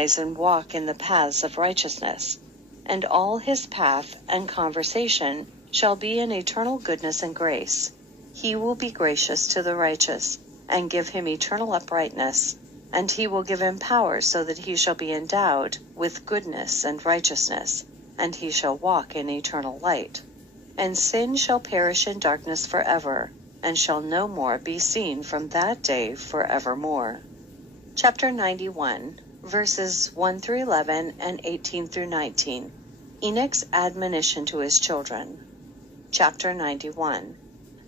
and walk in the paths of righteousness, and all his path and conversation shall be in eternal goodness and grace. He will be gracious to the righteous, and give him eternal uprightness, and he will give him power so that he shall be endowed with goodness and righteousness, and he shall walk in eternal light. And sin shall perish in darkness forever, and shall no more be seen from that day forevermore. Chapter 91, verses 1 through 11 and 18 through 19. Enoch's admonition to his children. Chapter 91.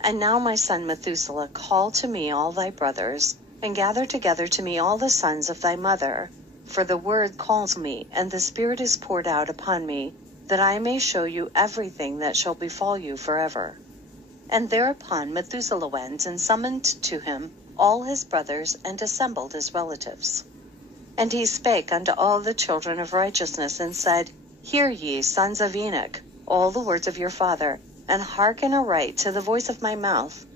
And now, my son Methuselah, call to me all thy brothers, and gather together to me all the sons of thy mother. For the word calls me, and the Spirit is poured out upon me, that I may show you everything that shall befall you forever. And thereupon Methuselah went and summoned to him all his brothers, and assembled his relatives. And he spake unto all the children of righteousness, and said, Hear ye, sons of Enoch, all the words of your father, and hearken aright to the voice of my mouth.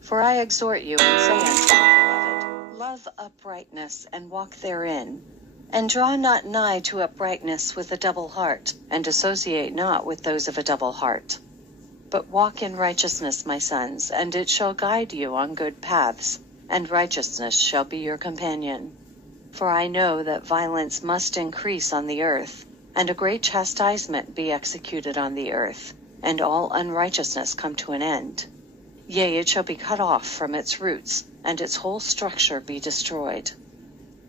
For I exhort you, and say unto you, beloved, love uprightness, and walk therein. And draw not nigh to uprightness with a double heart, and associate not with those of a double heart. But walk in righteousness, my sons, and it shall guide you on good paths, and righteousness shall be your companion. For I know that violence must increase on the earth, and a great chastisement be executed on the earth, and all unrighteousness come to an end. Yea, it shall be cut off from its roots, and its whole structure be destroyed.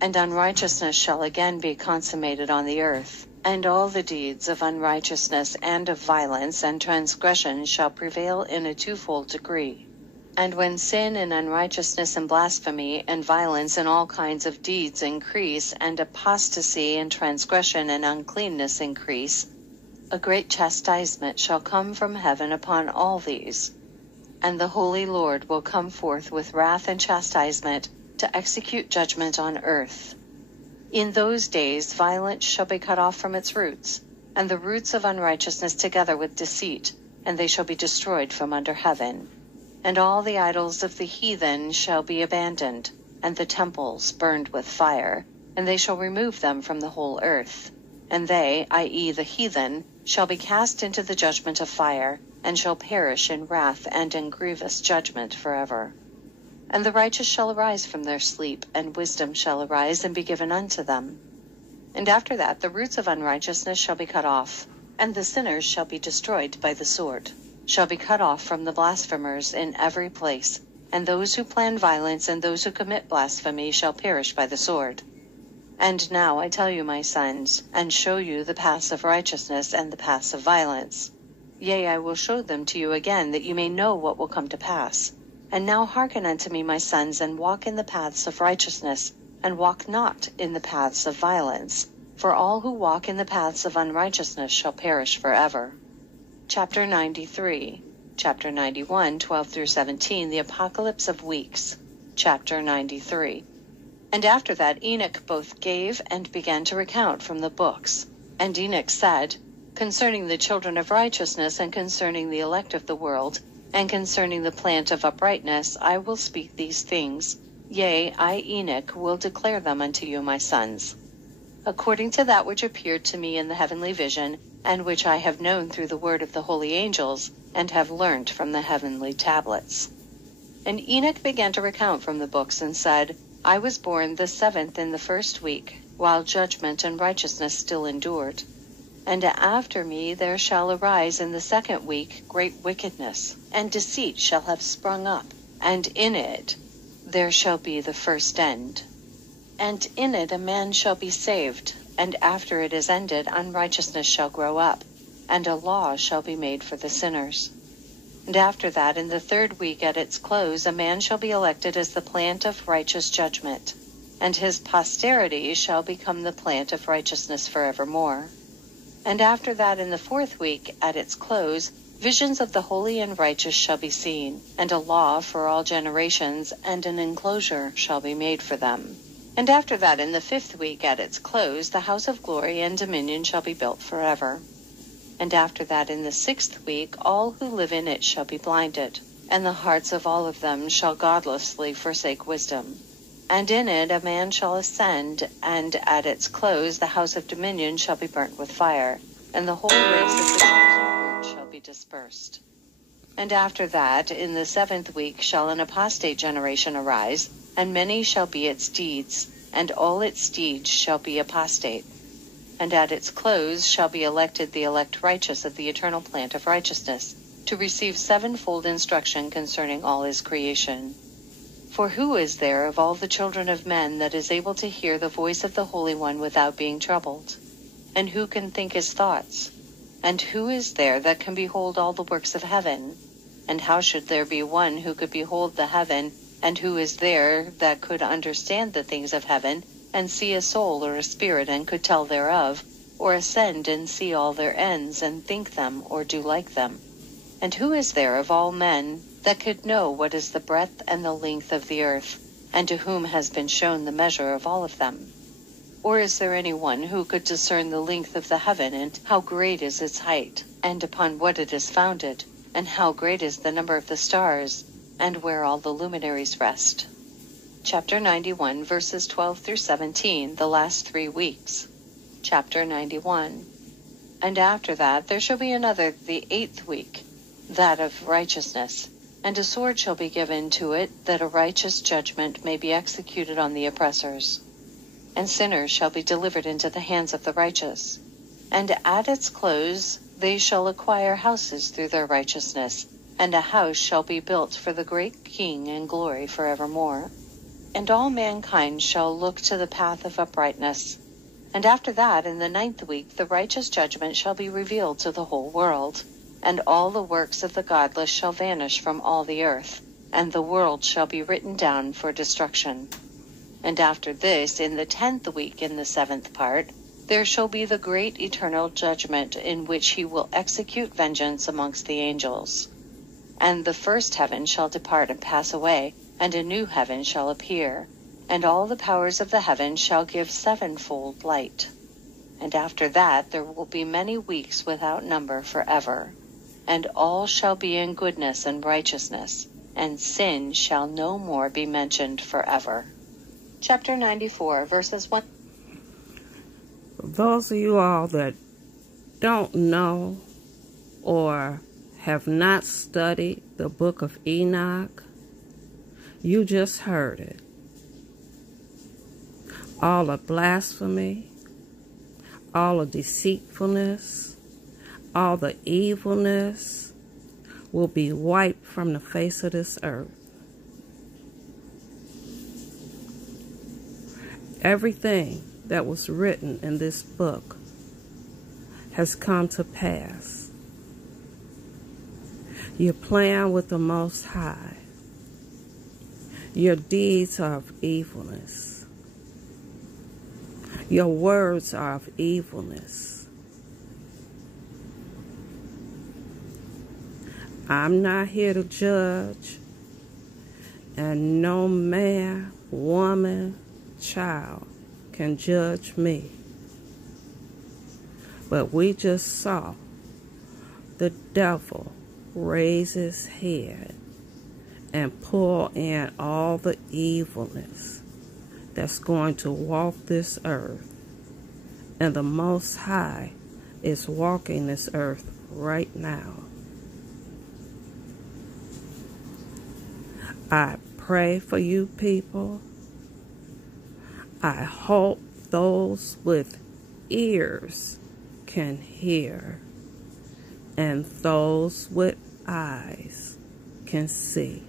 And unrighteousness shall again be consummated on the earth, and all the deeds of unrighteousness and of violence and transgression shall prevail in a twofold degree. And when sin and unrighteousness and blasphemy and violence and all kinds of deeds increase, and apostasy and transgression and uncleanness increase, a great chastisement shall come from heaven upon all these. And the Holy Lord will come forth with wrath and chastisement to execute judgment on earth. In those days violence shall be cut off from its roots, and the roots of unrighteousness together with deceit, and they shall be destroyed from under heaven. And all the idols of the heathen shall be abandoned, and the temples burned with fire, and they shall remove them from the whole earth. And they, i.e. the heathen, shall be cast into the judgment of fire, and shall perish in wrath and in grievous judgment forever. And the righteous shall arise from their sleep, and wisdom shall arise and be given unto them. And after that the roots of unrighteousness shall be cut off, and the sinners shall be destroyed by the sword, shall be cut off from the blasphemers in every place, and those who plan violence and those who commit blasphemy shall perish by the sword. And now I tell you, my sons, and show you the paths of righteousness and the paths of violence. Yea, I will show them to you again, that you may know what will come to pass. And now hearken unto me, my sons, and walk in the paths of righteousness, and walk not in the paths of violence. For all who walk in the paths of unrighteousness shall perish forever. Chapter 93. Chapter 91, 12 through 17, the Apocalypse of Weeks. Chapter 93. And after that Enoch both gave and began to recount from the books. And Enoch said, Concerning the children of righteousness, and concerning the elect of the world, and concerning the plant of uprightness, I will speak these things. Yea, I, Enoch, will declare them unto you, my sons. According to that which appeared to me in the heavenly vision, and which I have known through the word of the holy angels, and have learnt from the heavenly tablets. And Enoch began to recount from the books, and said, I was born the 7th in the 1st week, while judgment and righteousness still endured. And after me there shall arise in the 2nd week great wickedness, and deceit shall have sprung up, and in it there shall be the first end. And in it a man shall be saved, and after it is ended unrighteousness shall grow up, and a law shall be made for the sinners. And after that, in the 3rd week at its close, a man shall be elected as the plant of righteous judgment, and his posterity shall become the plant of righteousness forevermore. And after that, in the 4th week at its close, visions of the holy and righteous shall be seen, and a law for all generations, and an enclosure shall be made for them. And after that, in the 5th week at its close, the house of glory and dominion shall be built forever. And after that, in the 6th week, all who live in it shall be blinded, and the hearts of all of them shall godlessly forsake wisdom. And in it a man shall ascend, and at its close the house of dominion shall be burnt with fire, and the whole race of the chosen horde shall be dispersed. And after that, in the 7th week, shall an apostate generation arise, and many shall be its deeds, and all its deeds shall be apostate. And at its close shall be elected the elect righteous of the eternal plant of righteousness, to receive sevenfold instruction concerning all his creation. For who is there of all the children of men that is able to hear the voice of the Holy One without being troubled? And who can think his thoughts? And who is there that can behold all the works of heaven? And how should there be one who could behold the heaven? And who is there that could understand the things of heaven, and see a soul or a spirit, and could tell thereof, or ascend and see all their ends, and think them, or do like them? And who is there of all men that could know what is the breadth and the length of the earth, and to whom has been shown the measure of all of them? Or is there any one who could discern the length of the heaven, and how great is its height, and upon what it is founded, and how great is the number of the stars, and where all the luminaries rest? Chapter 91, verses 12 through 17, the last 3 weeks. Chapter 91. And after that there shall be another, the 8th week, that of righteousness. And a sword shall be given to it, that a righteous judgment may be executed on the oppressors. And sinners shall be delivered into the hands of the righteous. And at its close they shall acquire houses through their righteousness, and a house shall be built for the great King in glory forevermore. And all mankind shall look to the path of uprightness. And after that, in the 9th week, the righteous judgment shall be revealed to the whole world. And all the works of the godless shall vanish from all the earth, and the world shall be written down for destruction. And after this, in the 10th week, in the 7th part, there shall be the great eternal judgment, in which he will execute vengeance amongst the angels. And the first heaven shall depart and pass away, and a new heaven shall appear, and all the powers of the heaven shall give sevenfold light. And after that there will be many weeks without number forever. And all shall be in goodness and righteousness, and sin shall no more be mentioned forever. Chapter 94, verses 1. For those of you all that don't know or have not studied the book of Enoch, you just heard it. All the blasphemy, all the deceitfulness, all the evilness will be wiped from the face of this earth. Everything that was written in this book has come to pass. You're playing with the Most High. Your deeds are of evilness. Your words are of evilness. I'm not here to judge, and no man, woman, child can judge me. But we just saw the devil raise his head and pull in all the evilness that's going to walk this earth. And the Most High is walking this earth right now. I pray for you people. I hope those with ears can hear, and those with eyes can see.